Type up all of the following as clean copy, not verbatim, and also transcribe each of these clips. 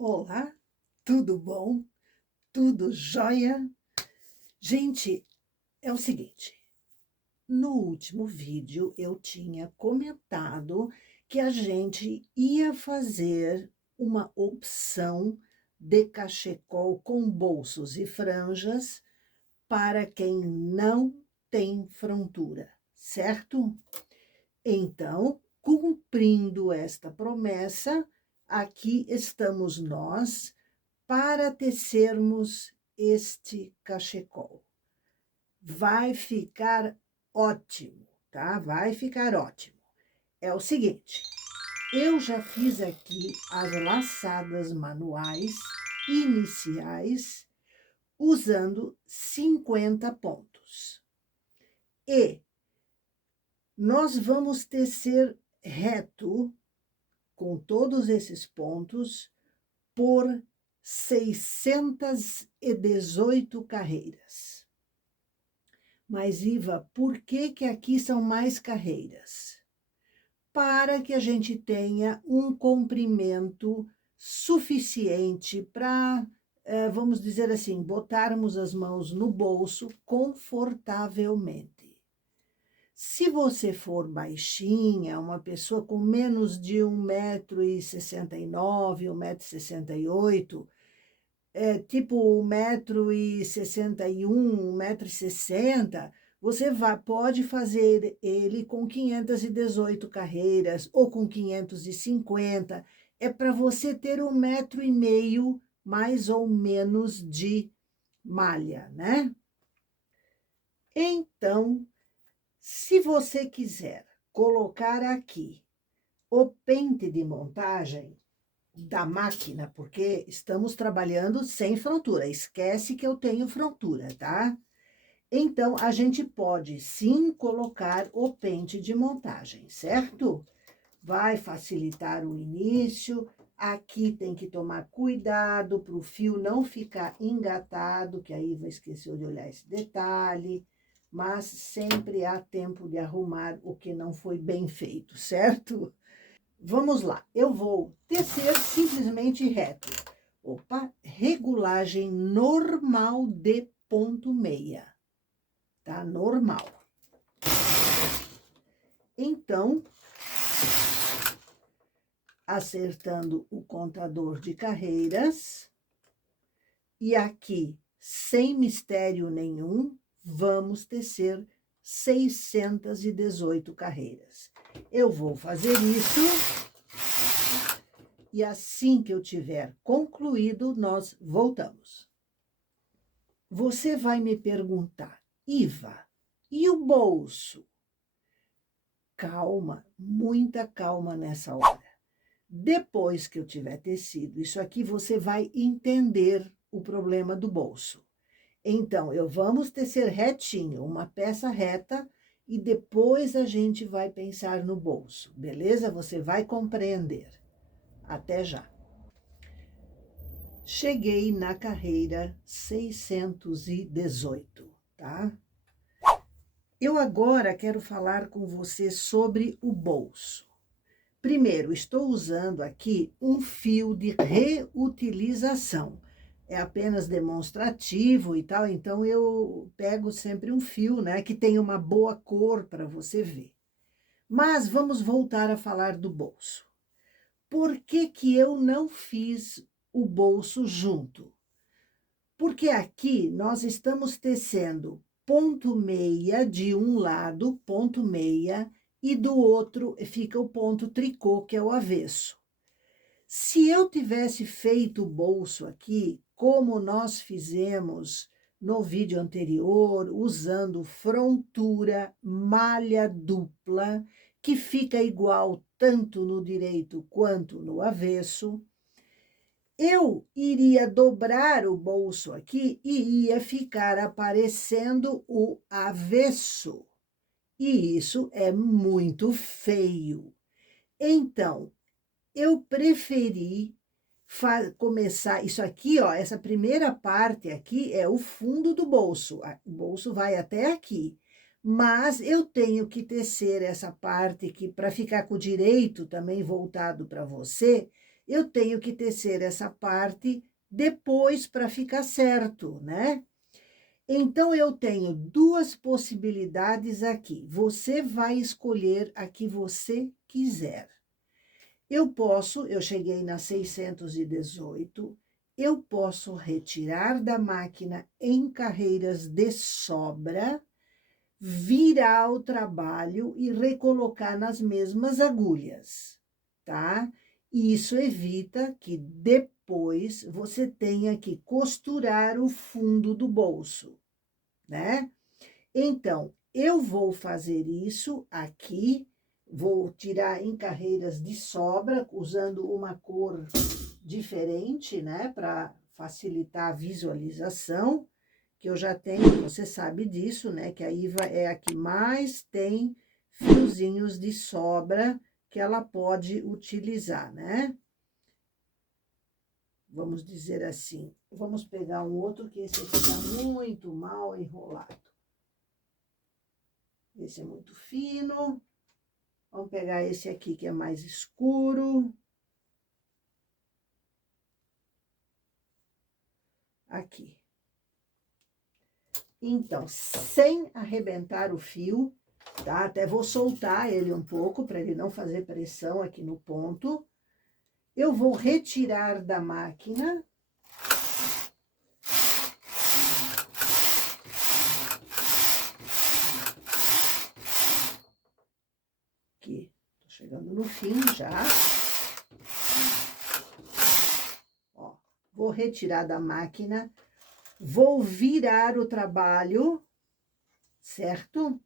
Olá, tudo bom? Tudo jóia? Gente, é o seguinte, no último vídeo eu tinha comentado que a gente ia fazer uma opção de cachecol com bolsos e franjas para quem não tem frontura, certo? Então, cumprindo esta promessa, aqui estamos nós para tecermos este cachecol. Vai ficar ótimo, tá? Vai ficar ótimo. É o seguinte, eu já fiz aqui as laçadas manuais iniciais usando 50 pontos. E nós vamos tecer reto com todos esses pontos por 618 carreiras. Mas, Iva, por que que aqui são mais carreiras? Para que a gente tenha um comprimento suficiente para, vamos dizer assim, botarmos as mãos no bolso confortavelmente. Se você for baixinha, uma pessoa com menos de 1,69 m, 1,68 m, tipo 1,61 m, 1,60 m, você pode fazer ele com 518 carreiras ou com 550. É para você ter 1,5 m mais ou menos de malha, né? Então, se você quiser colocar aqui o pente de montagem da máquina, porque estamos trabalhando sem frontura, esquece que eu tenho frontura, tá? Então, a gente pode sim colocar o pente de montagem, certo? Vai facilitar o início. Aqui tem que tomar cuidado para o fio não ficar engatado, que aí vai esquecer de olhar esse detalhe. Mas sempre há tempo de arrumar o que não foi bem feito, certo? Vamos lá, eu vou tecer simplesmente reto. Opa, regulagem normal de ponto meia, tá? Normal. Então, acertando o contador de carreiras, e aqui, sem mistério nenhum, vamos tecer 618 carreiras. Eu vou fazer isso, e assim que eu tiver concluído, nós voltamos. Você vai me perguntar, Iva, e o bolso? Calma, muita calma nessa hora. Depois que eu tiver tecido isso aqui, você vai entender o problema do bolso. Então, vamos tecer retinho, uma peça reta, e depois a gente vai pensar no bolso, beleza? Você vai compreender. Até já. Cheguei na carreira 618, tá? Eu agora quero falar com você sobre o bolso. Primeiro, estou usando aqui um fio de reutilização. É apenas demonstrativo e tal, então eu pego sempre um fio, né, que tem uma boa cor para você ver. Mas vamos voltar a falar do bolso. Por que que eu não fiz o bolso junto? Porque aqui nós estamos tecendo ponto meia de um lado, ponto meia, e do outro fica o ponto tricô, que é o avesso. Se eu tivesse feito o bolso aqui, como nós fizemos no vídeo anterior, usando frontura, malha dupla, que fica igual tanto no direito quanto no avesso, eu iria dobrar o bolso aqui e ia ficar aparecendo o avesso. E isso é muito feio. Então, eu preferi começar isso aqui, ó, essa primeira parte aqui é o fundo do bolso. O bolso vai até aqui. Mas eu tenho que tecer essa parte aqui para ficar com o direito também voltado para você. eu tenho que tecer essa parte depois para ficar certo, né? Então, eu tenho duas possibilidades aqui. Você vai escolher a que você quiser. Eu cheguei na 618, eu posso retirar da máquina em carreiras de sobra, virar o trabalho e recolocar nas mesmas agulhas, tá? E isso evita que depois você tenha que costurar o fundo do bolso, né? Então, eu vou fazer isso aqui, vou tirar em carreiras de sobra, usando uma cor diferente, né, para facilitar a visualização, que eu já tenho, você sabe disso, né, que a Iva é a que mais tem fiozinhos de sobra que ela pode utilizar, né? Vamos dizer assim, vamos pegar um outro que esse aqui está muito mal enrolado. Esse é muito fino. Vamos pegar esse aqui que é mais escuro. Aqui. Então, sem arrebentar o fio, tá? Até vou soltar ele um pouco para ele não fazer pressão aqui no ponto. Eu vou retirar da máquina. Aqui, tô chegando no fim já. Ó, vou retirar da máquina, vou virar o trabalho, certo?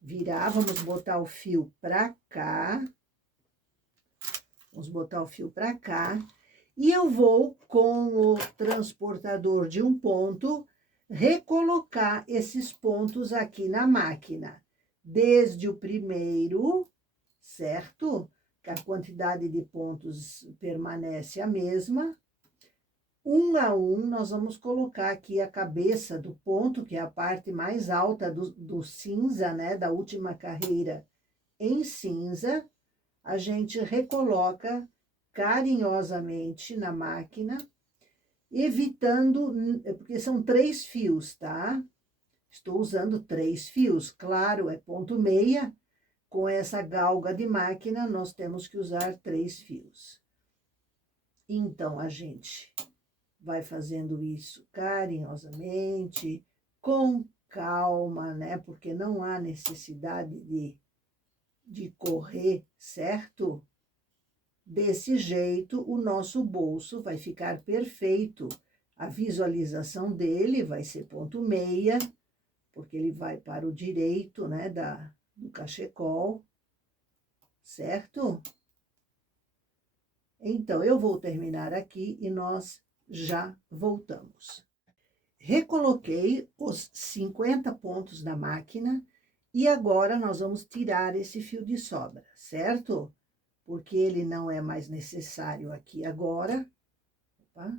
Virar, vamos botar o fio pra cá. Vamos botar o fio pra cá. E eu vou, com o transportador de um ponto, recolocar esses pontos aqui na máquina. Desde o primeiro, certo? Que a quantidade de pontos permanece a mesma. Um a um, nós vamos colocar aqui a cabeça do ponto, que é a parte mais alta do cinza, né? Da última carreira em cinza. A gente recoloca carinhosamente na máquina, evitando, porque são 3 fios, tá? Estou usando 3 fios, claro, é ponto meia. Com essa galga de máquina, nós temos que usar 3 fios. Então, a gente vai fazendo isso carinhosamente, com calma, né? Porque não há necessidade de correr, certo? Desse jeito, o nosso bolso vai ficar perfeito. A visualização dele vai ser ponto meia, porque ele vai para o direito, né, do cachecol, certo? Então, eu vou terminar aqui e nós já voltamos. Recoloquei os 50 pontos da máquina e agora nós vamos tirar esse fio de sobra, certo? Porque ele não é mais necessário aqui agora. Opa,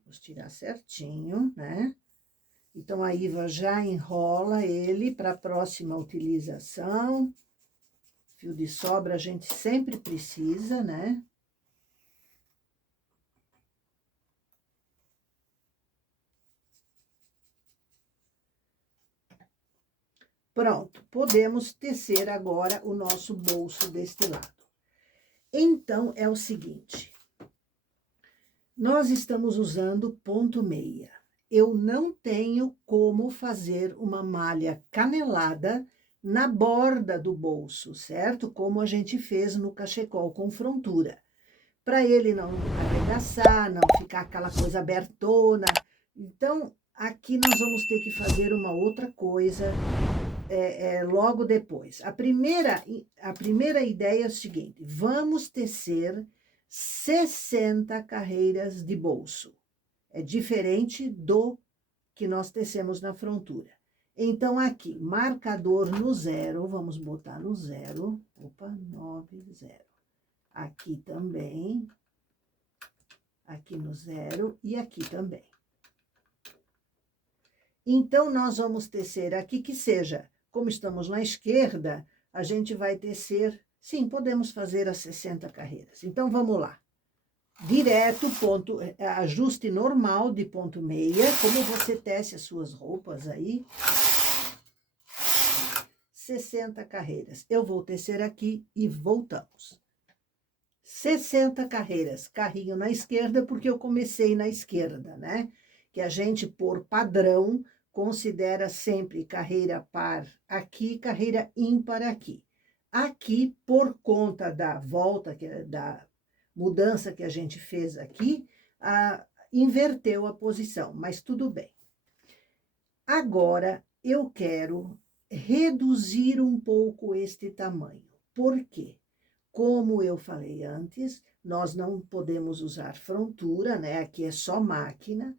vamos tirar certinho, né? Então, a Iva já enrola ele para a próxima utilização. Fio de sobra a gente sempre precisa, né? Pronto, podemos tecer agora o nosso bolso deste lado. Então, é o seguinte, nós estamos usando ponto meia. Eu não tenho como fazer uma malha canelada na borda do bolso, certo? Como a gente fez no cachecol com frontura. Para ele não arregaçar, não ficar aquela coisa abertona. Então, aqui nós vamos ter que fazer uma outra coisa logo depois. A primeira ideia é o seguinte, vamos tecer 60 carreiras de bolso. É diferente do que nós tecemos na frontura. Então, aqui, marcador no 0, vamos botar no 0. Opa, 9, 0. Aqui também. Aqui no 0 e aqui também. Então, nós vamos tecer aqui que seja, como estamos na esquerda, a gente vai tecer, sim, podemos fazer as 60 carreiras. Então, vamos lá. direto, ponto, ajuste normal de ponto meia, como você tece as suas roupas aí. 60 carreiras. Eu vou tecer aqui e voltamos. 60 carreiras, carrinho na esquerda, porque eu comecei na esquerda, né? Que a gente, por padrão, considera sempre carreira par aqui, carreira ímpar aqui. Aqui, por conta da volta, da mudança que a gente fez aqui, inverteu a posição, mas tudo bem. Agora, eu quero reduzir um pouco este tamanho. Por quê? Como eu falei antes, nós não podemos usar frontura, né? Aqui é só máquina.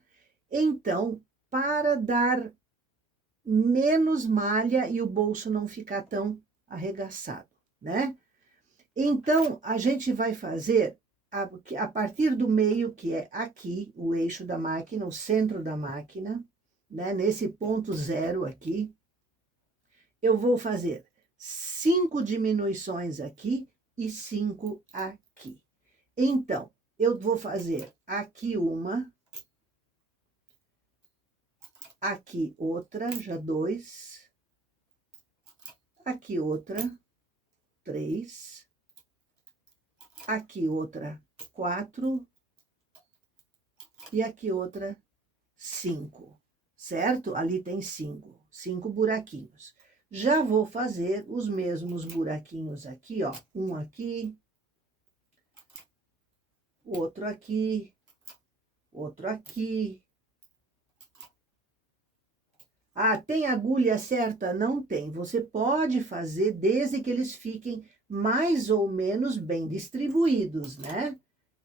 Então, para dar menos malha e o bolso não ficar tão arregaçado, né? Então, a gente vai fazer a partir do meio, que é aqui, o eixo da máquina, o centro da máquina, né? Nesse ponto zero aqui, eu vou fazer 5 diminuições aqui e 5 aqui. Então, eu vou fazer aqui uma, aqui outra, já 2, aqui outra, 3, aqui outra, 4 e aqui outra, 5, certo? Ali tem 5 buraquinhos. Já vou fazer os mesmos buraquinhos aqui, ó, um aqui, outro aqui, outro aqui. Ah, tem agulha certa? Não tem. Você pode fazer desde que eles fiquem mais ou menos bem distribuídos, né?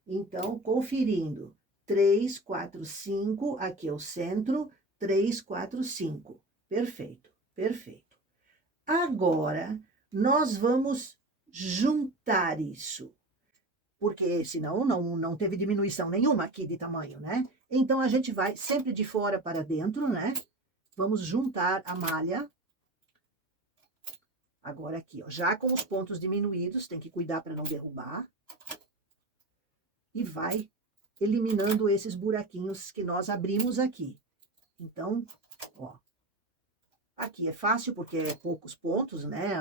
Então, conferindo. 3, 4, 5, aqui é o centro, 3, 4, 5. Perfeito, perfeito. Agora, nós vamos juntar isso, porque senão não teve diminuição nenhuma aqui de tamanho, né? Então, a gente vai sempre de fora para dentro, né? Vamos juntar a malha. Agora aqui, ó, já com os pontos diminuídos, tem que cuidar para não derrubar. E vai eliminando esses buraquinhos que nós abrimos aqui. Então, ó, aqui é fácil porque é poucos pontos, né?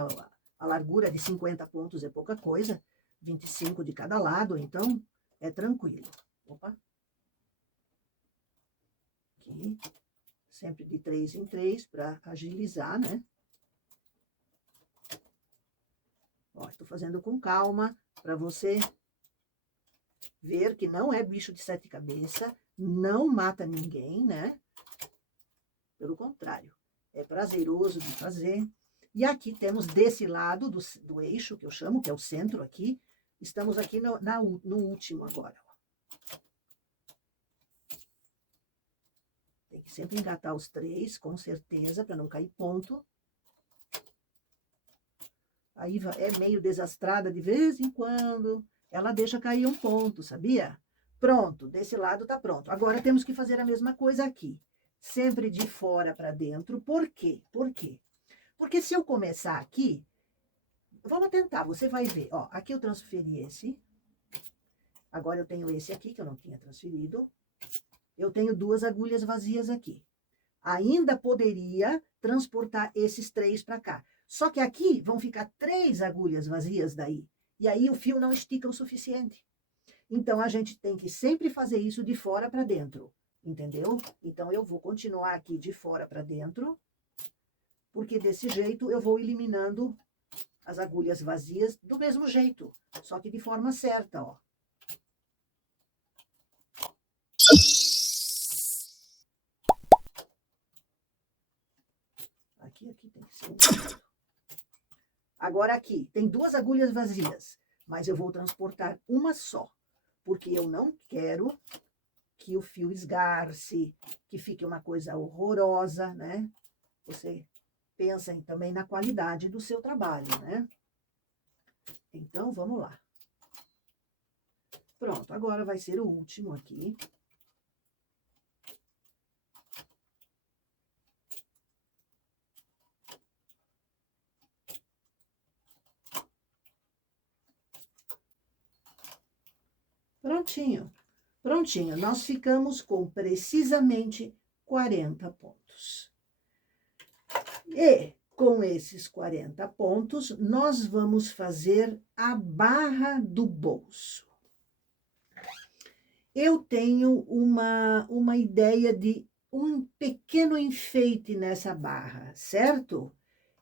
A largura de 50 pontos é pouca coisa, 25 de cada lado, então é tranquilo. Opa. Aqui, sempre de 3 em 3 para agilizar, né? Ó, estou fazendo com calma para você ver que não é bicho de 7 cabeças, não mata ninguém, né? Pelo contrário, é prazeroso de fazer. E aqui temos desse lado do eixo, que eu chamo, que é o centro aqui, estamos aqui no último agora. Tem que sempre engatar os 3, com certeza, para não cair ponto. Aí é meio desastrada de vez em quando, ela deixa cair um ponto, sabia? Pronto, desse lado tá pronto. Agora temos que fazer a mesma coisa aqui. Sempre de fora para dentro. Por quê? Por quê? Porque se eu começar aqui, vamos tentar, você vai ver. Ó, aqui eu transferi esse. Agora eu tenho esse aqui, que eu não tinha transferido. Eu tenho 2 agulhas vazias aqui. Ainda poderia transportar esses 3 para cá. Só que aqui vão ficar 3 agulhas vazias daí. E aí o fio não estica o suficiente. Então, a gente tem que sempre fazer isso de fora para dentro. Entendeu? Então, eu vou continuar aqui de fora para dentro. Porque desse jeito eu vou eliminando as agulhas vazias do mesmo jeito. Só que de forma certa, ó. Aqui tem que ser um. Agora aqui, tem 2 agulhas vazias, mas eu vou transportar uma só, porque eu não quero que o fio esgarce, que fique uma coisa horrorosa, né? Você pensa também na qualidade do seu trabalho, né? Então, vamos lá. Pronto, agora vai ser o último aqui. Prontinho. Prontinho. Nós ficamos com precisamente 40 pontos. E com esses 40 pontos, nós vamos fazer a barra do bolso. Eu tenho uma ideia de um pequeno enfeite nessa barra, certo?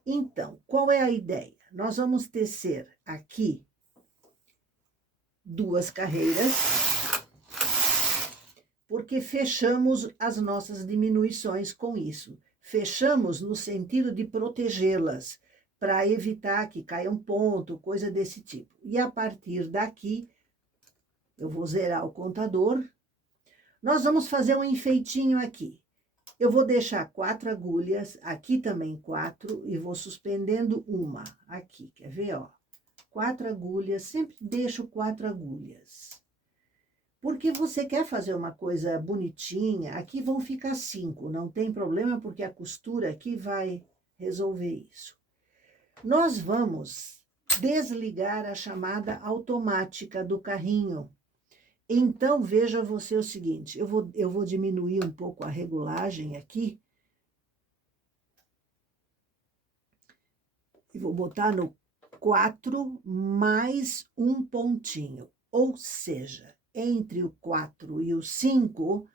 Então, qual é a ideia? Nós vamos tecer aqui 2 carreiras, porque fechamos as nossas diminuições com isso. Fechamos no sentido de protegê-las, para evitar que caia um ponto, coisa desse tipo. E a partir daqui, eu vou zerar o contador. Nós vamos fazer um enfeitinho aqui. Eu vou deixar 4 agulhas, aqui também 4, e vou suspendendo uma aqui, quer ver, ó? 4 agulhas, sempre deixo 4 agulhas. Porque você quer fazer uma coisa bonitinha, aqui vão ficar 5, não tem problema, porque a costura aqui vai resolver isso. Nós vamos desligar a chamada automática do carrinho. Então, veja você o seguinte, eu vou diminuir um pouco a regulagem aqui. E vou botar no 4 mais um pontinho. Ou seja, entre o 4 e o 5,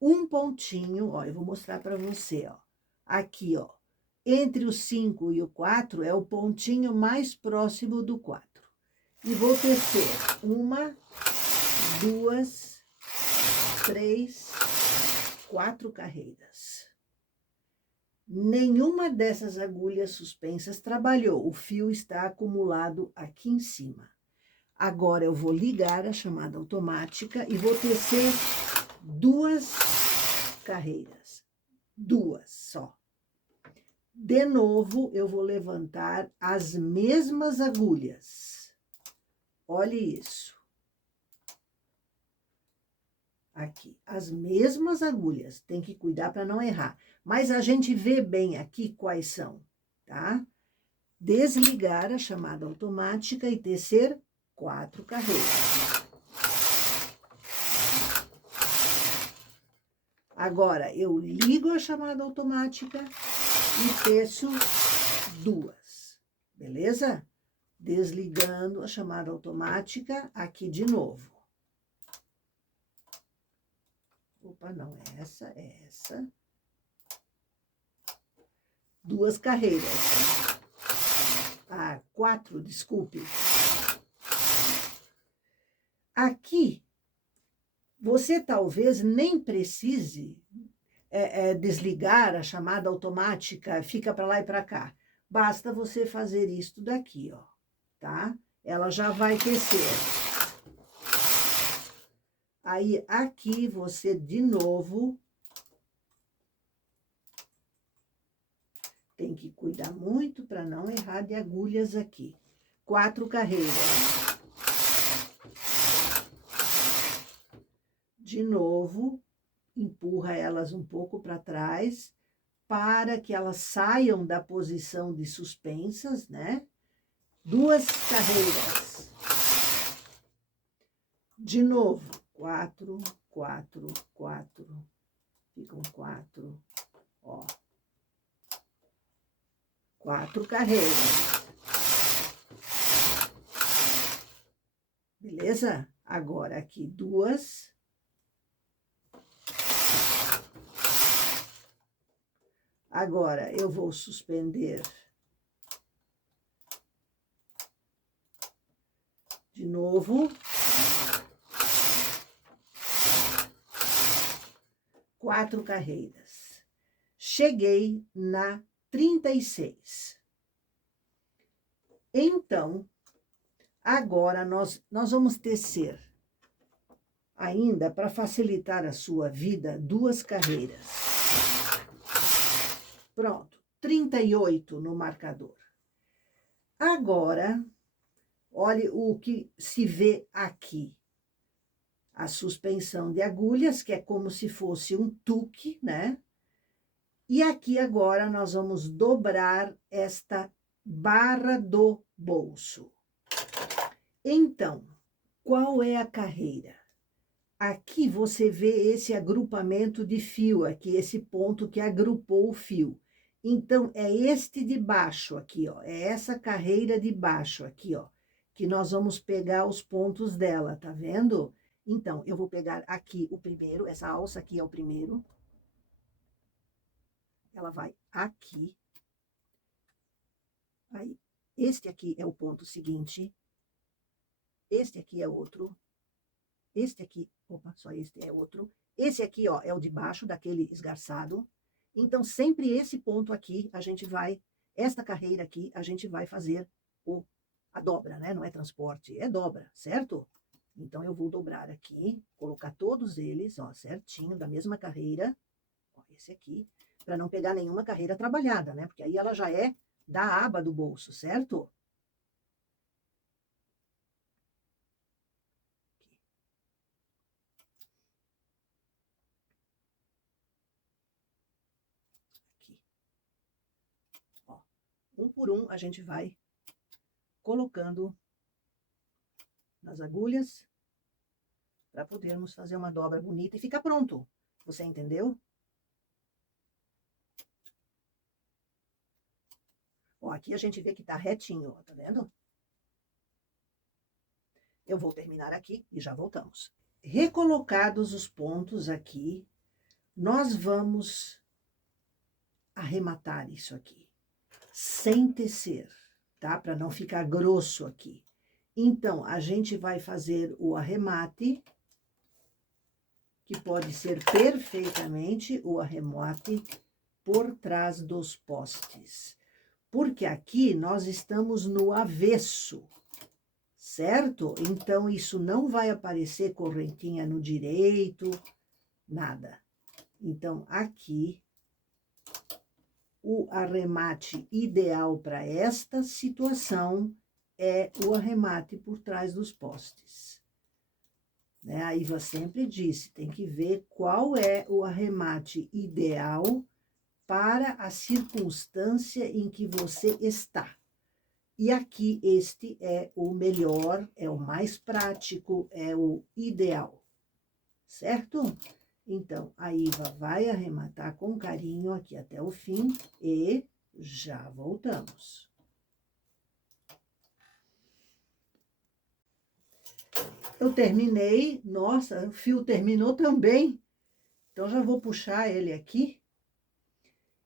um pontinho, ó, eu vou mostrar para você, ó. Aqui, ó, entre o 5 e o 4 é o pontinho mais próximo do 4. E vou tecer 1, 2, 3, 4 carreiras. Nenhuma dessas agulhas suspensas trabalhou, o fio está acumulado aqui em cima. Agora, eu vou ligar a chamada automática e vou tecer 2 carreiras. 2 só. De novo, eu vou levantar as mesmas agulhas. Olhe isso. Aqui, as mesmas agulhas, tem que cuidar para não errar. Mas a gente vê bem aqui quais são, tá? Desligar a chamada automática e tecer 4 carreiras. Agora, eu ligo a chamada automática e teço 2, beleza? Desligando a chamada automática aqui de novo. Opa, não é essa, é essa. 2 carreiras. 4, desculpe. Aqui, você talvez nem precise desligar a chamada automática, fica para lá e para cá. Basta você fazer isto daqui, ó, tá? Ela já vai tecer. Aí, aqui, você, de novo, tem que cuidar muito para não errar de agulhas aqui. 4 carreiras. De novo, empurra elas um pouco para trás, para que elas saiam da posição de suspensas, né? 2 carreiras. De novo, 4, 4, 4. Ficam 4, ó. 4 carreiras. Beleza? Agora, aqui 2. Agora, eu vou suspender de novo. 4 carreiras. Cheguei na 36. Então, agora nós vamos tecer ainda, para facilitar a sua vida, 2 carreiras. Pronto, 38 no marcador. Agora, olhe o que se vê aqui. A suspensão de agulhas, que é como se fosse um tuque, né? E aqui agora nós vamos dobrar esta barra do bolso. Então, qual é a carreira? Aqui você vê esse agrupamento de fio aqui, esse ponto que agrupou o fio. Então, é este de baixo aqui, ó, é essa carreira de baixo aqui, ó, que nós vamos pegar os pontos dela, tá vendo? Então, eu vou pegar aqui o primeiro, essa alça aqui é o primeiro. Ela vai aqui. Aí, este aqui é o ponto seguinte. Este aqui é outro. Este aqui, opa, só este é outro. Esse aqui, ó, é o de baixo, daquele esgarçado. Então, sempre esse ponto aqui, a gente vai, esta carreira aqui, a gente vai fazer a dobra, né? Não é transporte, é dobra, certo? Então, eu vou dobrar aqui, colocar todos eles, ó, certinho, da mesma carreira. Ó, esse aqui, para não pegar nenhuma carreira trabalhada, né? Porque aí ela já é da aba do bolso, certo? Aqui. Ó, um por um a gente vai colocando nas agulhas para podermos fazer uma dobra bonita e ficar pronto. Você entendeu? Ó, aqui a gente vê que tá retinho, ó, tá vendo? Eu vou terminar aqui e já voltamos. Recolocados os pontos aqui, nós vamos arrematar isso aqui, sem tecer, tá? Para não ficar grosso aqui. Então, a gente vai fazer o arremate, que pode ser perfeitamente o arremate por trás dos postes. Porque aqui nós estamos no avesso, certo? Então, isso não vai aparecer correntinha no direito, nada. Então, aqui, o arremate ideal para esta situação é o arremate por trás dos postes. Né? A Iva sempre disse, tem que ver qual é o arremate ideal para a circunstância em que você está. E aqui este é o melhor, é o mais prático, é o ideal, certo? Então, a Iva vai arrematar com carinho aqui até o fim e já voltamos. Eu terminei, nossa, o fio terminou também, então já vou puxar ele aqui.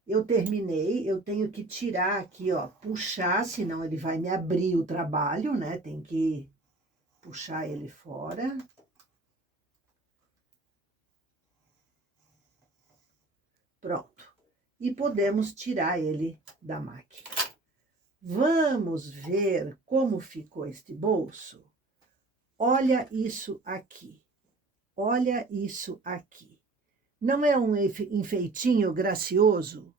Eu terminei, eu tenho que tirar aqui, ó, puxar, senão ele vai me abrir o trabalho, né? Tem que puxar ele fora. Pronto. E podemos tirar ele da máquina. Vamos ver como ficou este bolso? Olha isso aqui. Olha isso aqui. Não é um enfeitinho gracioso?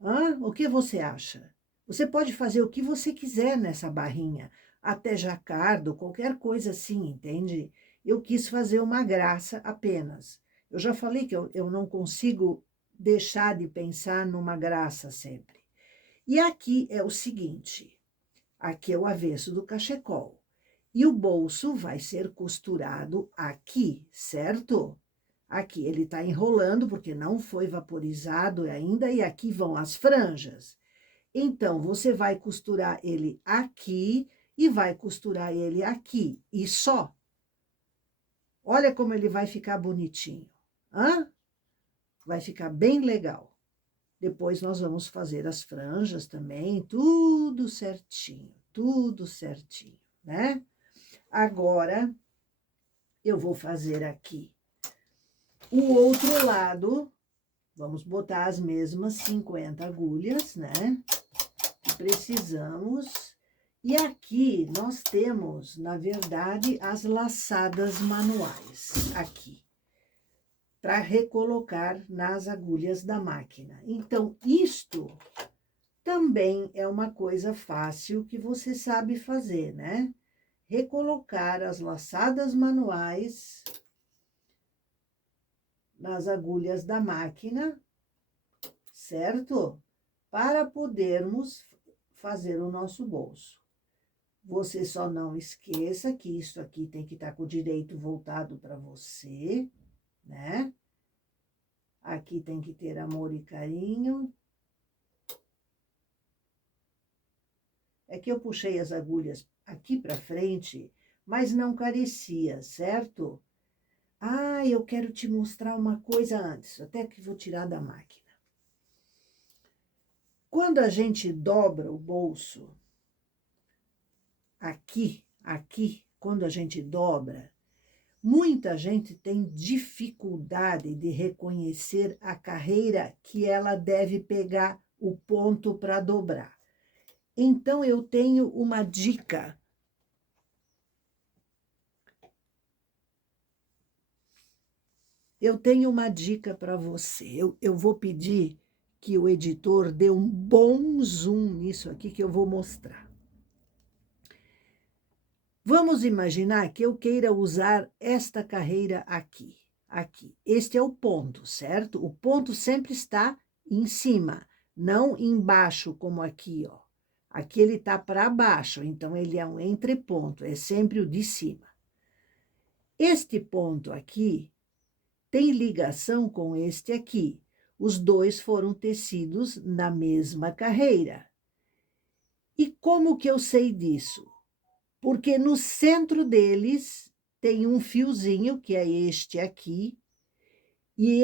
Hã? O que você acha? Você pode fazer o que você quiser nessa barrinha, até jacardo, qualquer coisa assim, entende? Eu quis fazer uma graça apenas. Eu já falei que eu não consigo deixar de pensar numa graça sempre. E aqui é o seguinte, aqui é o avesso do cachecol. E o bolso vai ser costurado aqui, certo? Aqui ele está enrolando, porque não foi vaporizado ainda, e aqui vão as franjas. Então, você vai costurar ele aqui e vai costurar ele aqui, e só. Olha como ele vai ficar bonitinho. Hã? Vai ficar bem legal. Depois nós vamos fazer as franjas também, tudo certinho, né? Agora, eu vou fazer aqui o outro lado. Vamos botar as mesmas 50 agulhas, né? Que precisamos. E aqui nós temos, na verdade, as laçadas manuais, aqui, para recolocar nas agulhas da máquina. Então, isto também é uma coisa fácil que você sabe fazer, né? Recolocar as laçadas manuais nas agulhas da máquina, certo? Para podermos fazer o nosso bolso. Você só não esqueça que isso aqui tem que estar com o direito voltado para você, né? Aqui tem que ter amor e carinho. É que eu puxei as agulhas aqui para frente, mas não carecia, certo? Ah, eu quero te mostrar uma coisa antes, até que vou tirar da máquina. Quando a gente dobra o bolso, aqui, quando a gente dobra, muita gente tem dificuldade de reconhecer a carreira que ela deve pegar o ponto para dobrar. Então, eu tenho uma dica. Eu tenho uma dica para você. Eu vou pedir que o editor dê um bom zoom nisso aqui que eu vou mostrar. Vamos imaginar que eu queira usar esta carreira aqui. Aqui. Este é o ponto, certo? O ponto sempre está em cima, não embaixo como aqui, ó. Aqui ele está para baixo, então ele é um entreponto, é sempre o de cima. Este ponto aqui tem ligação com este aqui. Os dois foram tecidos na mesma carreira. E como que eu sei disso? Porque no centro deles tem um fiozinho, que é este aqui, e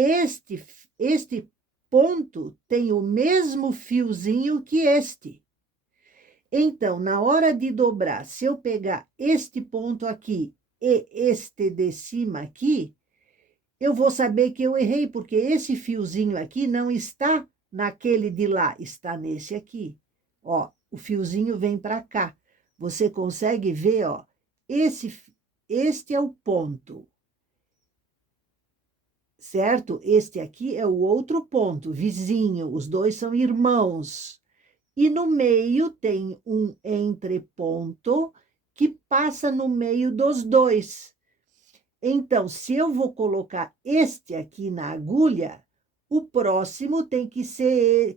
este ponto tem o mesmo fiozinho que este. Então, na hora de dobrar, se eu pegar este ponto aqui e este de cima aqui, eu vou saber que eu errei, porque esse fiozinho aqui não está naquele de lá, está nesse aqui. Ó, o fiozinho vem para cá. Você consegue ver, ó, este é o ponto, certo? Este aqui é o outro ponto, vizinho, os dois são irmãos. E no meio tem um entreponto que passa no meio dos dois. Então, se eu vou colocar este aqui na agulha, o próximo tem que ser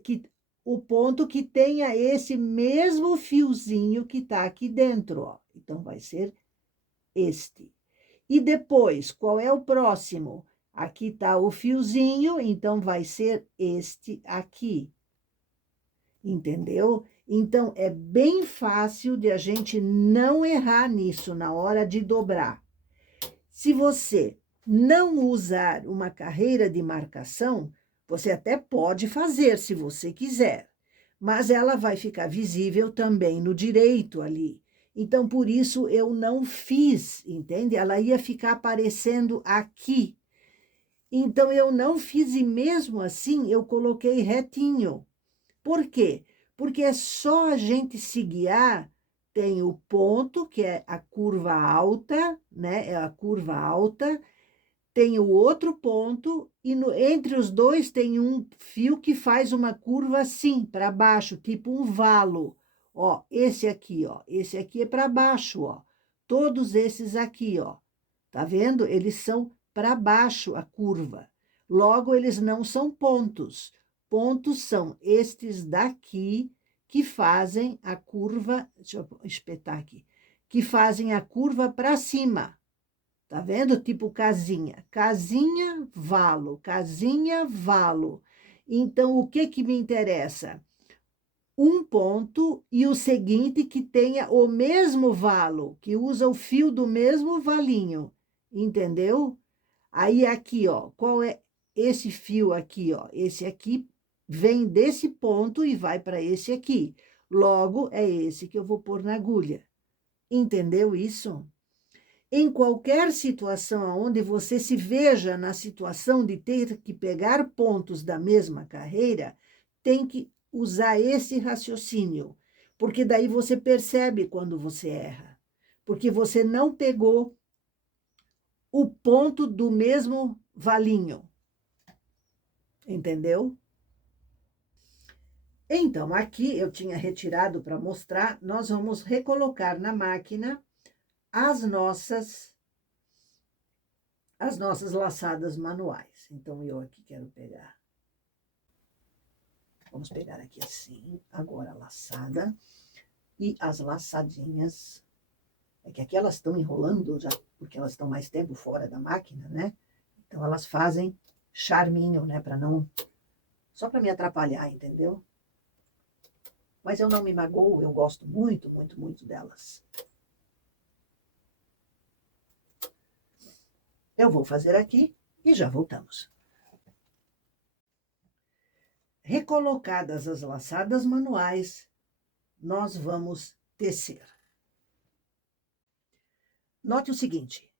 o ponto que tenha esse mesmo fiozinho que está aqui dentro, ó. Então, vai ser este. E depois, qual é o próximo? Aqui está o fiozinho, então vai ser este aqui. Entendeu? Então, é bem fácil de a gente não errar nisso na hora de dobrar. Se você não usar uma carreira de marcação, você até pode fazer, se você quiser, mas ela vai ficar visível também no direito ali. Então, por isso, eu não fiz, entende? Ela ia ficar aparecendo aqui. Então, eu não fiz e mesmo assim eu coloquei retinho. Por quê? Porque é só a gente se guiar. Tem o ponto, que é a curva alta, né? É a curva alta. Tem o outro ponto, e entre os dois tem um fio que faz uma curva assim, para baixo, tipo um valo. Ó, esse aqui, ó. Esse aqui é para baixo, ó. Todos esses aqui, ó. Tá vendo? Eles são para baixo a curva. Logo, eles não são pontos. Pontos são estes daqui que fazem a curva, deixa eu espetar aqui, que fazem a curva para cima. Tá vendo? Tipo casinha. Casinha, valo. Casinha, valo. Então, o que que me interessa? Um ponto e o seguinte que tenha o mesmo valo, que usa o fio do mesmo valinho. Entendeu? Aí, aqui, ó, qual é esse fio aqui, ó? Esse aqui vem desse ponto e vai para esse aqui. Logo, é esse que eu vou pôr na agulha. Entendeu isso? Em qualquer situação onde você se veja na situação de ter que pegar pontos da mesma carreira, tem que usar esse raciocínio, porque daí você percebe quando você erra, porque você não pegou o ponto do mesmo valinho, entendeu? Então, aqui eu tinha retirado para mostrar, nós vamos recolocar na máquina as nossas laçadas manuais. Então, eu aqui quero pegar. Vamos pegar aqui assim, agora a laçada. E as laçadinhas, é que aqui elas estão enrolando já, porque elas estão mais tempo fora da máquina, né? Então elas fazem charminho, né, para não, só para me atrapalhar, entendeu? Mas eu não me magoo, eu gosto muito, muito, muito delas. Eu vou fazer aqui e já voltamos. Recolocadas as laçadas manuais, nós vamos tecer. Note o seguinte,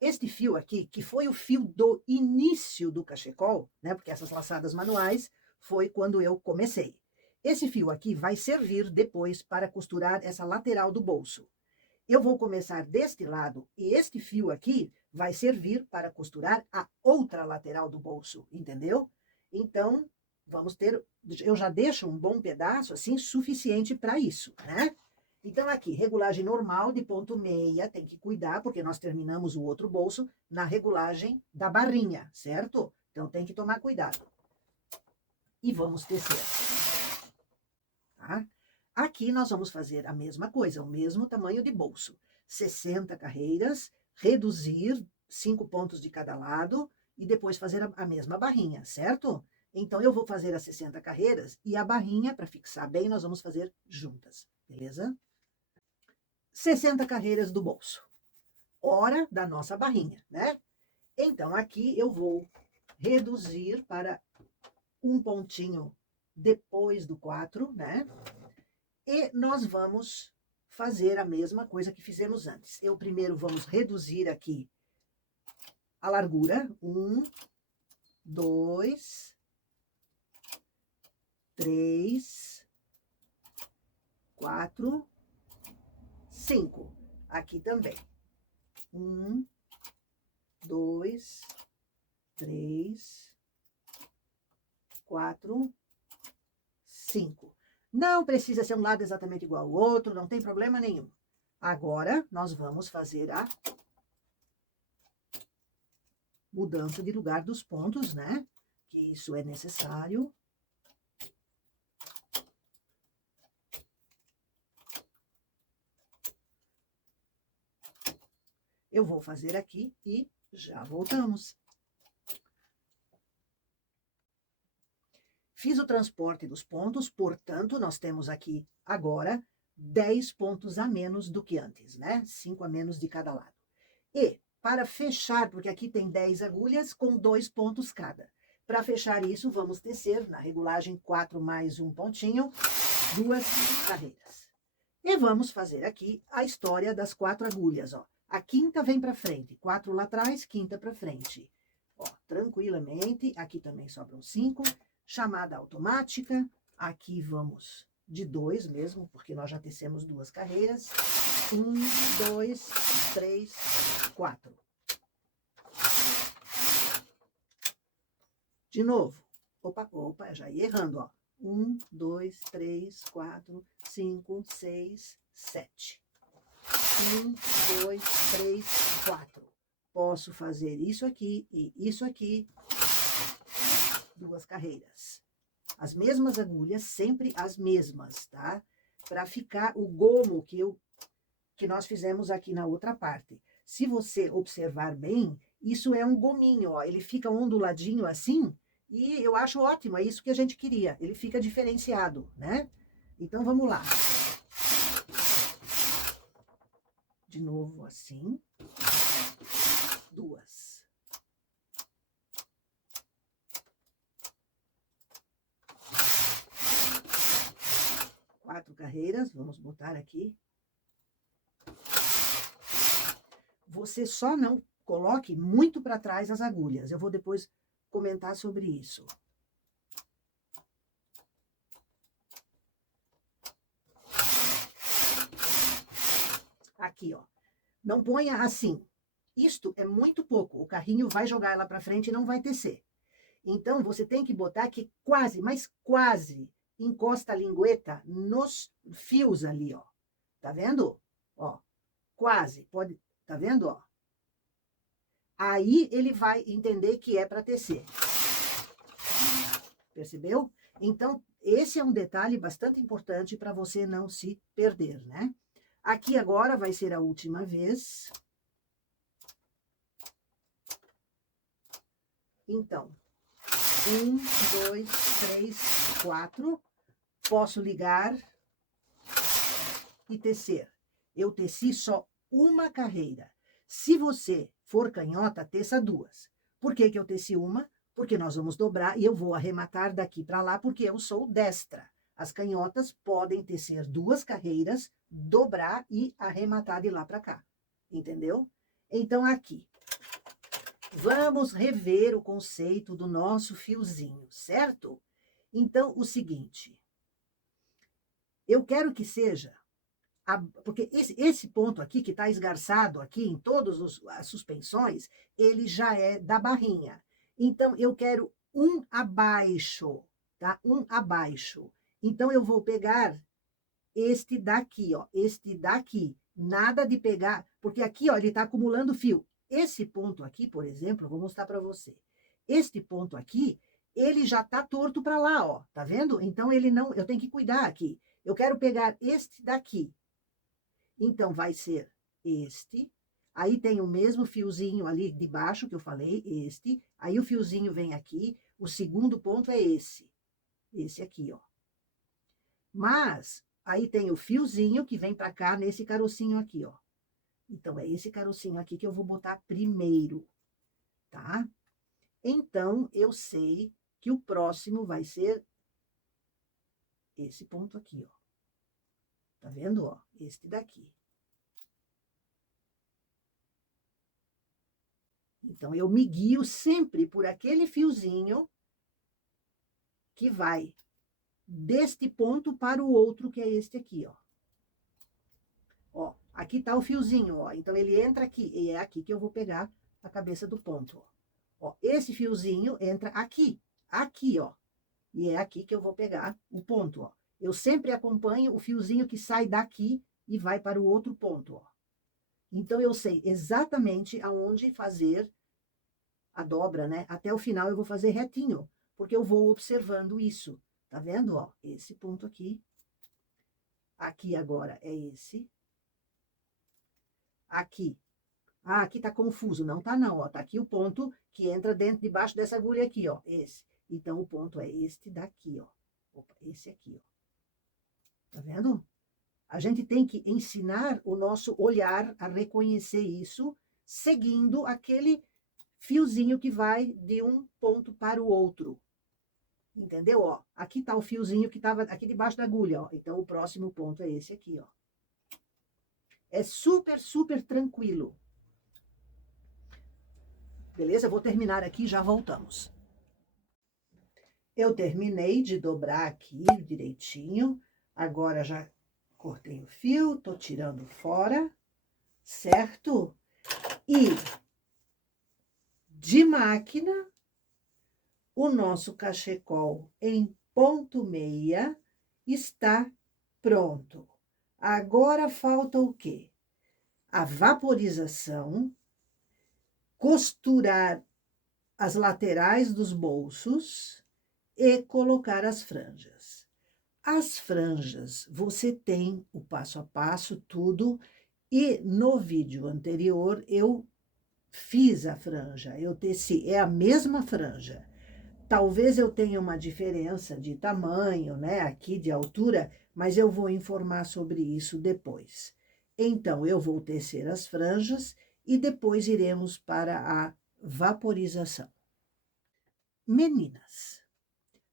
este fio aqui, que foi o fio do início do cachecol, né, porque essas laçadas manuais foi quando eu comecei. Esse fio aqui vai servir depois para costurar essa lateral do bolso. Eu vou começar deste lado e este fio aqui vai servir para costurar a outra lateral do bolso, entendeu? Então, vamos ter, eu já deixo um bom pedaço, assim, suficiente para isso, né? Então, aqui, regulagem normal de ponto meia, tem que cuidar, porque nós terminamos o outro bolso na regulagem da barrinha, certo? Então, tem que tomar cuidado. E vamos tecer, tá? Aqui nós vamos fazer a mesma coisa, o mesmo tamanho de bolso. 60 carreiras, reduzir 5 pontos de cada lado e depois fazer a mesma barrinha, certo? Então, eu vou fazer as 60 carreiras e a barrinha, para fixar bem, nós vamos fazer juntas, beleza? 60 carreiras do bolso. Hora da nossa barrinha, né? Então, aqui eu vou reduzir para um pontinho depois do 4, né? E nós vamos fazer a mesma coisa que fizemos antes. Eu primeiro vamos reduzir aqui a largura. 1, 2, 3, 4, 5. Aqui também. 1, 2, 3, 4, 5. Não precisa ser um lado exatamente igual ao outro, não tem problema nenhum. Agora, nós vamos fazer a mudança de lugar dos pontos, né? Que isso é necessário. Eu vou fazer aqui e já voltamos. Fiz o transporte dos pontos, portanto, nós temos aqui agora 10 pontos a menos do que antes, né? 5 a menos de cada lado. E, para fechar, porque aqui tem 10 agulhas com 2 pontos cada. Para fechar isso, vamos tecer na regulagem 4 mais um pontinho, 2 carreiras. E vamos fazer aqui a história das 4 agulhas, ó. A quinta vem para frente, 4 lá atrás, quinta para frente. Ó, tranquilamente, aqui também sobram 5. Chamada automática, aqui vamos de 2 mesmo, porque nós já tecemos 2 carreiras. 1, 2, 3, 4. De novo. Opa, já ia errando, ó. 1, 2, 3, 4, 5, 6, 7. 1, 2, 3, 4. Posso fazer isso aqui e isso aqui. 2 carreiras. As mesmas agulhas, sempre as mesmas, tá? Para ficar o gomo que nós fizemos aqui na outra parte. Se você observar bem, isso é um gominho, ó. Ele fica onduladinho assim, e eu acho ótimo, é isso que a gente queria. Ele fica diferenciado, né? Então, vamos lá. De novo, assim. 2. 4 carreiras, vamos botar aqui. Você só não coloque muito para trás as agulhas. Eu vou depois comentar sobre isso. Aqui, ó. Não ponha assim. Isto é muito pouco. O carrinho vai jogar ela para frente e não vai tecer. Então, você tem que botar que quase, mas quase, encosta a lingueta nos fios ali, ó. Tá vendo? Ó, quase, pode, tá vendo, ó? Aí ele vai entender que é para tecer. Percebeu? Então, esse é um detalhe bastante importante para você não se perder, né? Aqui agora vai ser a última vez. Então, 1, 2, 3, 4. Posso ligar e tecer. Eu teci só uma carreira. Se você for canhota, teça duas. Por que que eu teci uma? Porque nós vamos dobrar e eu vou arrematar daqui para lá, porque eu sou destra. As canhotas podem tecer duas carreiras, dobrar e arrematar de lá para cá. Entendeu? Então, aqui. Vamos rever o conceito do nosso fiozinho, certo? Então, o seguinte. Eu quero que seja... Porque esse ponto aqui, que está esgarçado aqui em todas as suspensões, ele já é da barrinha. Então, eu quero um abaixo, tá? Um abaixo. Então, eu vou pegar este daqui, ó. Este daqui. Nada de pegar, porque aqui, ó, ele está acumulando fio. Esse ponto aqui, por exemplo, eu vou mostrar para você. Este ponto aqui, ele já está torto para lá, ó. Tá vendo? Então, ele não... Eu tenho que cuidar aqui. Eu quero pegar este daqui. Então, vai ser este. Aí tem o mesmo fiozinho ali de baixo que eu falei, este. Aí o fiozinho vem aqui. O segundo ponto é esse. Esse aqui, ó. Mas, aí tem o fiozinho que vem para cá nesse carocinho aqui, ó. Então, é esse carocinho aqui que eu vou botar primeiro, tá? Então, eu sei que o próximo vai ser esse ponto aqui, ó. Tá vendo, ó? Este daqui. Então, eu me guio sempre por aquele fiozinho que vai deste ponto para o outro, que é este aqui, ó. Ó, aqui tá o fiozinho, ó. Então, ele entra aqui, e é aqui que eu vou pegar a cabeça do ponto, ó. Ó, esse fiozinho entra aqui, ó. E é aqui que eu vou pegar o ponto, ó. Eu sempre acompanho o fiozinho que sai daqui e vai para o outro ponto, ó. Então, eu sei exatamente aonde fazer a dobra, né? Até o final eu vou fazer retinho, porque eu vou observando isso. Tá vendo, ó? Esse ponto aqui. Aqui agora é esse. Aqui. Ah, aqui tá confuso. Não tá não, ó. Tá aqui o ponto que entra dentro, debaixo dessa agulha aqui, ó. Esse. Então, o ponto é este daqui, ó. Opa, esse aqui, ó. Tá vendo? A gente tem que ensinar o nosso olhar a reconhecer isso, seguindo aquele fiozinho que vai de um ponto para o outro. Entendeu? Ó, aqui tá o fiozinho que estava aqui debaixo da agulha, ó. Então, o próximo ponto é esse aqui, ó. É super, super tranquilo. Beleza? Vou terminar aqui e já voltamos. Eu terminei de dobrar aqui direitinho. Agora, já cortei o fio, tô tirando fora, certo? E de máquina, o nosso cachecol em ponto meia está pronto. Agora falta o quê? A vaporização, costurar as laterais dos bolsos e colocar as franjas. As franjas, você tem o passo a passo, tudo, e no vídeo anterior eu fiz a franja, eu teci, é a mesma franja. Talvez eu tenha uma diferença de tamanho, né, aqui de altura, mas eu vou informar sobre isso depois. Então, eu vou tecer as franjas e depois iremos para a vaporização. Meninas,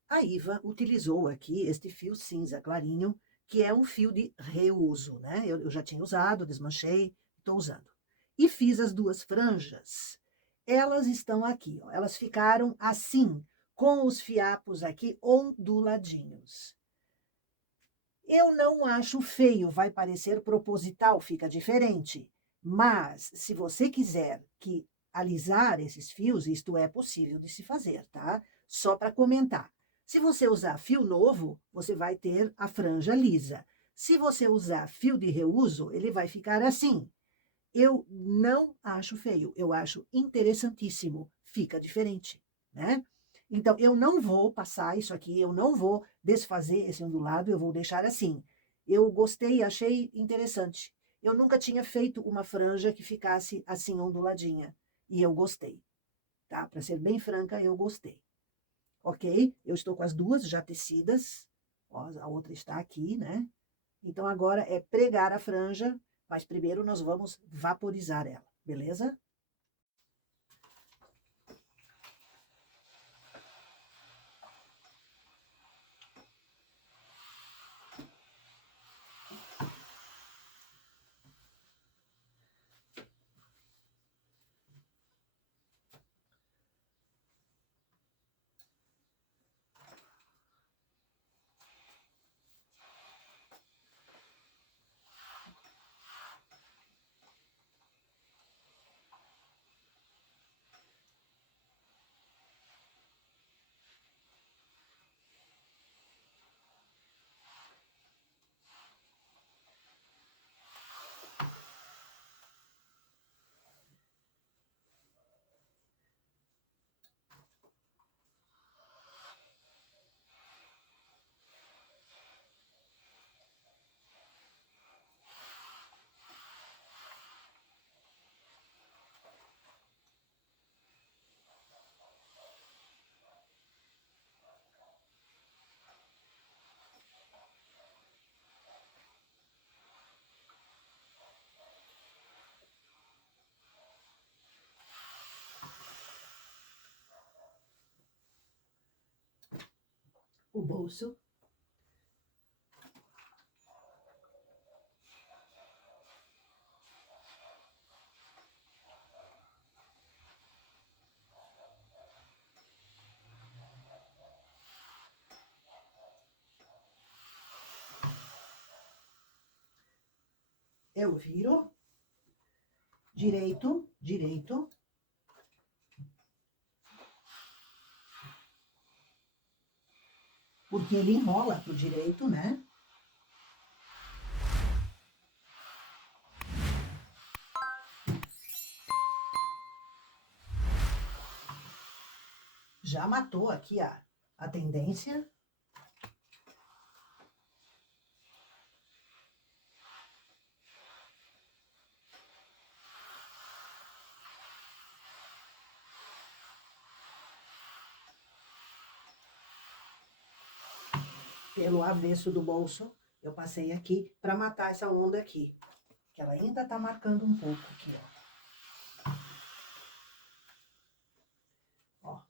a Iva utilizou aqui este fio cinza clarinho, que é um fio de reuso, né? Eu já tinha usado, desmanchei, estou usando. E fiz as duas franjas. Elas estão aqui, ó, elas ficaram assim, com os fiapos aqui onduladinhos. Eu não acho feio, vai parecer proposital, fica diferente. Mas, se você quiser que alisar esses fios, isto é possível de se fazer, tá? Só para comentar. Se você usar fio novo, você vai ter a franja lisa. Se você usar fio de reuso, ele vai ficar assim. Eu não acho feio, eu acho interessantíssimo, fica diferente, né? Então, eu não vou passar isso aqui, eu não vou desfazer esse ondulado, eu vou deixar assim. Eu gostei, achei interessante. Eu nunca tinha feito uma franja que ficasse assim onduladinha, e eu gostei, tá? Para ser bem franca, eu gostei. Ok? Eu estou com as duas já tecidas, ó, a outra está aqui, né? Então, agora é pregar a franja, mas primeiro nós vamos vaporizar ela, beleza? O bolso. Eu viro. Direito, direito. Porque ele enrola pro direito, né? Já matou aqui a tendência. Pelo avesso do bolso, eu passei aqui para matar essa onda aqui. Que ela ainda tá marcando um pouco aqui, ó. Ó,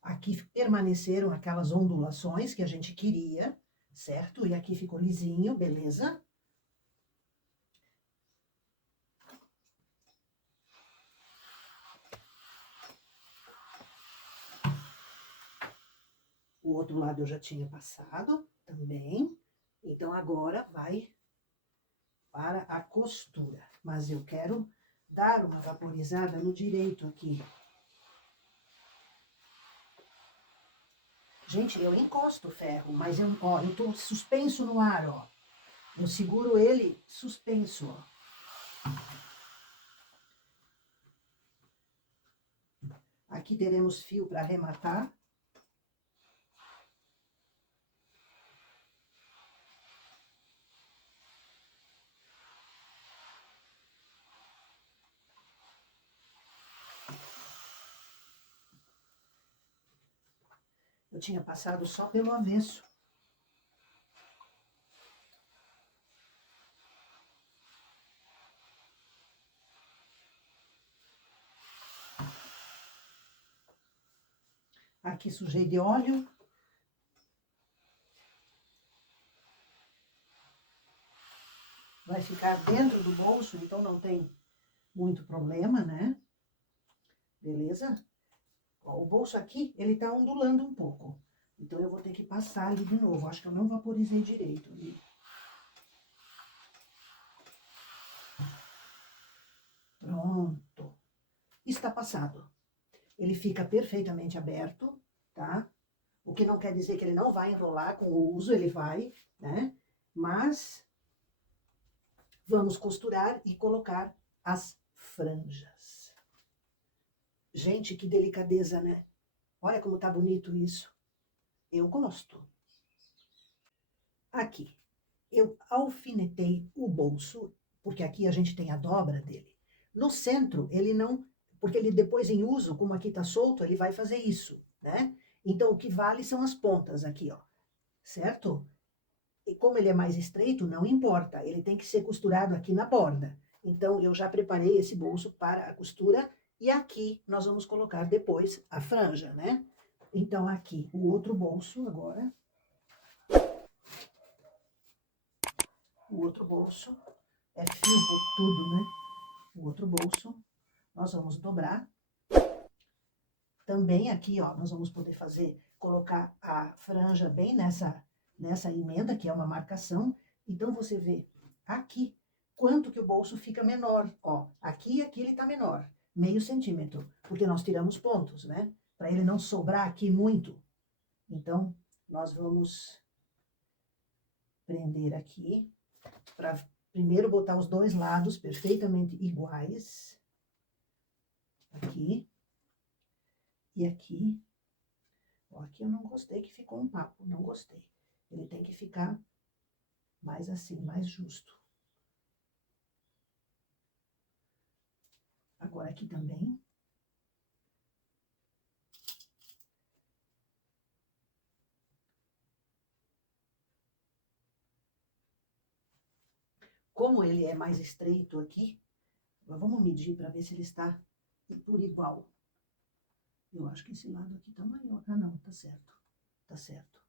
aqui permaneceram aquelas ondulações que a gente queria, certo? E aqui ficou lisinho, beleza? O outro lado eu já tinha passado também. Então, agora vai para a costura. Mas eu quero dar uma vaporizada no direito aqui. Gente, eu encosto o ferro, mas eu tô suspenso no ar, ó. Eu seguro ele suspenso, ó. Aqui teremos fio para arrematar. Eu tinha passado só pelo avesso. Aqui sujei de óleo. Vai ficar dentro do bolso, então não tem muito problema, né? Beleza? Ó, o bolso aqui, ele tá ondulando um pouco. Então, eu vou ter que passar ali de novo. Acho que eu não vaporizei direito ali. Pronto. Está passado. Ele fica perfeitamente aberto, tá? O que não quer dizer que ele não vai enrolar com o uso, ele vai, né? Mas vamos costurar e colocar as franjas. Gente, que delicadeza, né? Olha como tá bonito isso. Eu gosto. Aqui, eu alfinetei o bolso, porque aqui a gente tem a dobra dele. No centro, ele não, porque ele depois em uso, como aqui tá solto, ele vai fazer isso, né? Então, o que vale são as pontas aqui, ó, certo? E como ele é mais estreito, não importa, ele tem que ser costurado aqui na borda. Então, eu já preparei esse bolso para a costura e aqui nós vamos colocar depois a franja, né? Então, aqui o outro bolso agora. O outro bolso é fio por tudo, né? O outro bolso nós vamos dobrar. Também aqui, ó, nós vamos poder fazer, colocar a franja bem nessa emenda, que é uma marcação. Então, você vê aqui quanto que o bolso fica menor, ó. Aqui e aqui ele tá menor, meio centímetro, porque nós tiramos pontos, né? Para ele não sobrar aqui muito. Então, nós vamos prender aqui, para primeiro botar os dois lados perfeitamente iguais. Aqui. E aqui, ó, aqui eu não gostei que ficou um papo, não gostei. Ele tem que ficar mais assim, mais justo. Agora aqui também. Como ele é mais estreito aqui, vamos medir para ver se ele está por igual. Eu acho que esse lado aqui tá maior. Ah, não, tá certo. Tá certo.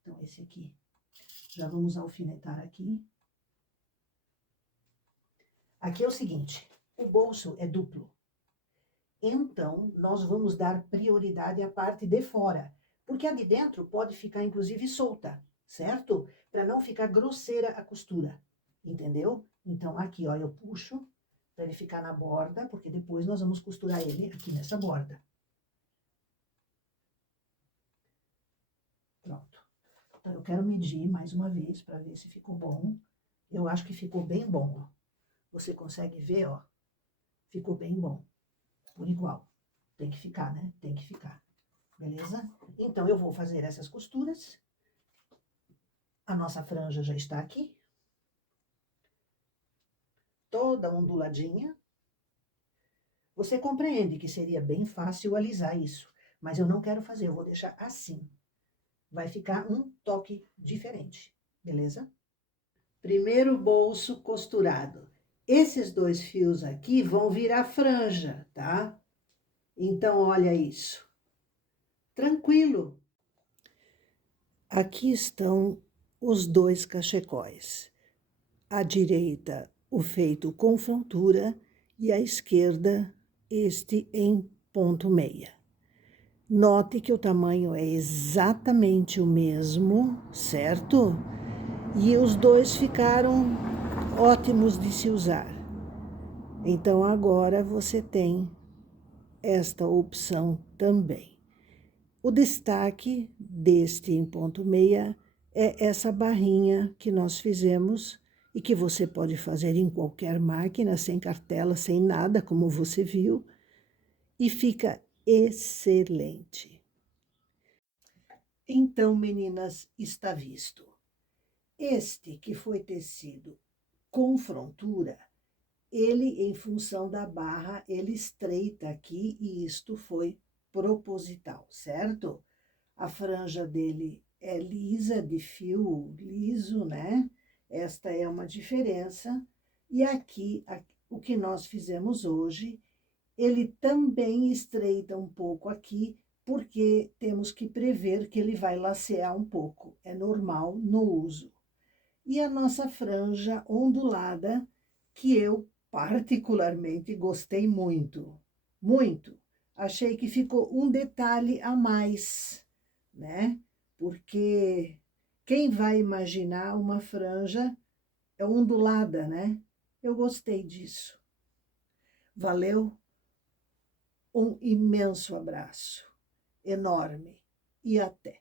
Então, esse aqui, já vamos alfinetar aqui. Aqui é o seguinte, o bolso é duplo. Então, nós vamos dar prioridade à parte de fora, porque a de dentro pode ficar, inclusive, solta, certo? Para não ficar grosseira a costura, entendeu? Então, aqui, ó, eu puxo para ele ficar na borda, porque depois nós vamos costurar ele aqui nessa borda. Pronto. Então, eu quero medir mais uma vez para ver se ficou bom. Eu acho que ficou bem bom, ó. Você consegue ver, ó? Ficou bem bom. Por igual. Tem que ficar, né? Tem que ficar. Beleza? Então, eu vou fazer essas costuras. A nossa franja já está aqui. Toda onduladinha. Você compreende que seria bem fácil alisar isso. Mas eu não quero fazer, eu vou deixar assim. Vai ficar um toque diferente. Beleza? Primeiro bolso costurado. Esses dois fios aqui vão virar franja, tá? Então, olha isso. Tranquilo. Aqui estão os dois cachecóis. À direita, o feito com frontura e à esquerda, este em ponto meia. Note que o tamanho é exatamente o mesmo, certo? E os dois ficaram ótimos de se usar. Então, agora você tem esta opção também. O destaque deste em ponto meia é essa barrinha que nós fizemos e que você pode fazer em qualquer máquina, sem cartela, sem nada, como você viu, e fica excelente. Então, meninas, está visto. Este que foi tecido com frontura, ele, em função da barra, ele estreita aqui e isto foi proposital, certo? A franja dele é lisa, de fio liso, né? Esta é uma diferença. E aqui, o que nós fizemos hoje, ele também estreita um pouco aqui, porque temos que prever que ele vai lacear um pouco. É normal no uso. E a nossa franja ondulada, que eu particularmente gostei muito, muito. Achei que ficou um detalhe a mais, né? Porque quem vai imaginar uma franja ondulada, né? Eu gostei disso. Valeu? Um imenso abraço, enorme, e até!